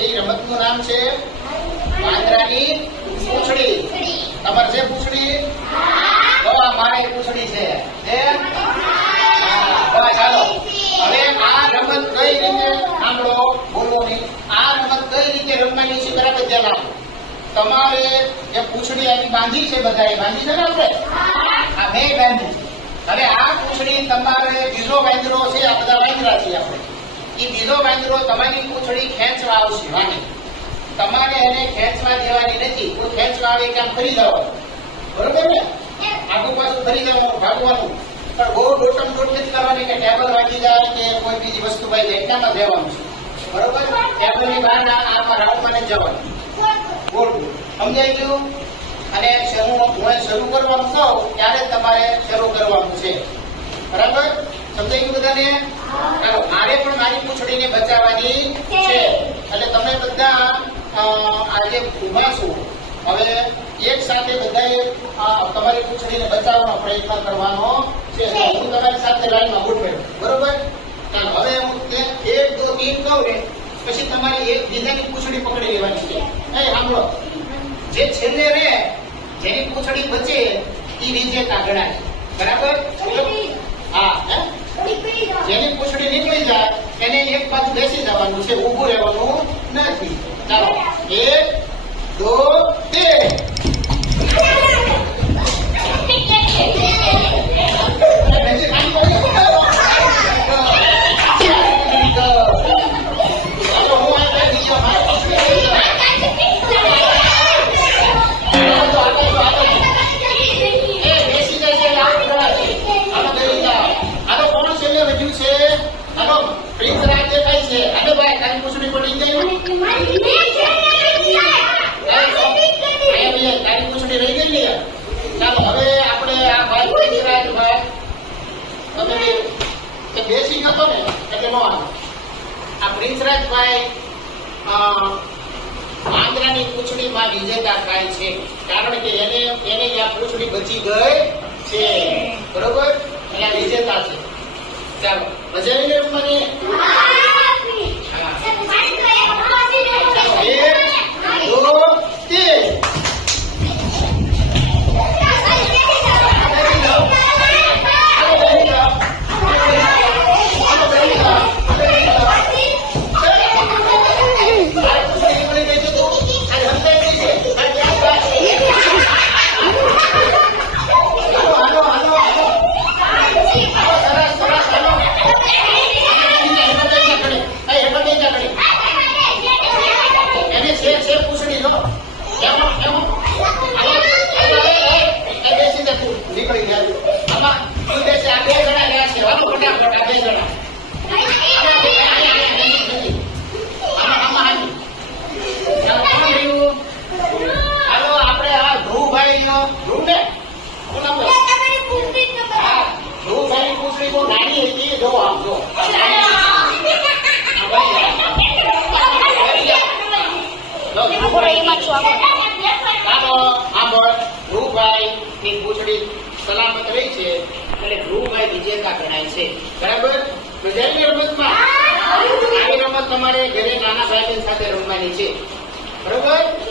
એ રમતનું નામ છે વાંદરાની પૂંછડી. તમારે છે પૂંછડી? આ મારે પૂંછડી છે. ચાલો. હવે આ રમત કઈ રીતે, સાંભળો બોલવાની આ રમત કઈ રીતે રમવાની છે બરાબર ધ્યાન આપો તમારે જે પૂંછડી આની બાંધી છે બધાએ, બાંધી છે ને આપણે? આ મેં બાંધી હવે આ પૂંછડી તમારે બીજો વાંદરો છે, આ બધા વાંદરા છે આપણે. એ બીજો વાંદરો તમારી પૂંછડી ખેંચવા આવશે વાણી તમારે એને ખેંચવા દેવાની નથી, કોઈ ખેંચવા આવે કામ ફરી જવાનું બરોબર ને? આગુ પાછું ફરી જવાનું ભાગવાનું. પણ બહુ ડોટમ ડોટ નથી કરવાની કે ટેબલ વાગી જાય કે કોઈ બીજી વસ્તુ ભાઈ એટલામાં દેવાનું છે. બરોબર? ટેબલની બહાર આમાં રાઉન્ડમાં જવાનું. ગોળ સમજાઈ ગયું? અને શરૂ શરૂ કરવાનું કહું ત્યારે તમારે શરૂ કરવાનું છે. બરાબર? સમજાયું બધાને? ચાલો મારે પણ મારી પૂછડીને બચાવવાની છે. એટલે તમે બધા આજે ઊભા છો. હવે એક સાથે બધાએ તમારી પૂંછડીને બચાવવાનો પ્રયત્ન કરવાનો છે. હું તમારી સાથે લાઈનમાં ગોઠવે બરોબર? ચાલો હવે હું એક દો તીન કહું ને પછી તમારે એક બીજાની પૂછડી પકડી લેવાની છે. એ સાંભળો. જે છેલ્લે રે જેની પૂંછડી બચે એ વિજેતા ગણાય બરાબર? હા જેની પૂછડી નીકળી જાય, એને એક બાજુ બેસી જવાનું છે, ઊભું રહેવાનું નથી. ચાલો, એક, દો ચાલો ભાઈ પ્રિન્સ તમે એ બેસી ગયો ને એટલે નો આ પ્રિન્સરાજ ભાઈ અ, પૂંછડીમાં વિજેતા થાય છે. કારણ કે એને એને આ પૂંછડી બચી ગઈ છે બરોબર એના વિજેતા છે. ચાલો. મજા આવી ગઈ મને ની સલામત રહી છે અને ધ્રુવભાઈ વિજેતા ગણાય છે. બરાબર? બધાની રમતમાં? આવી રમત તમારે ઘરે નાના સાહેબ સાથે રમવાની છે. બરોબર?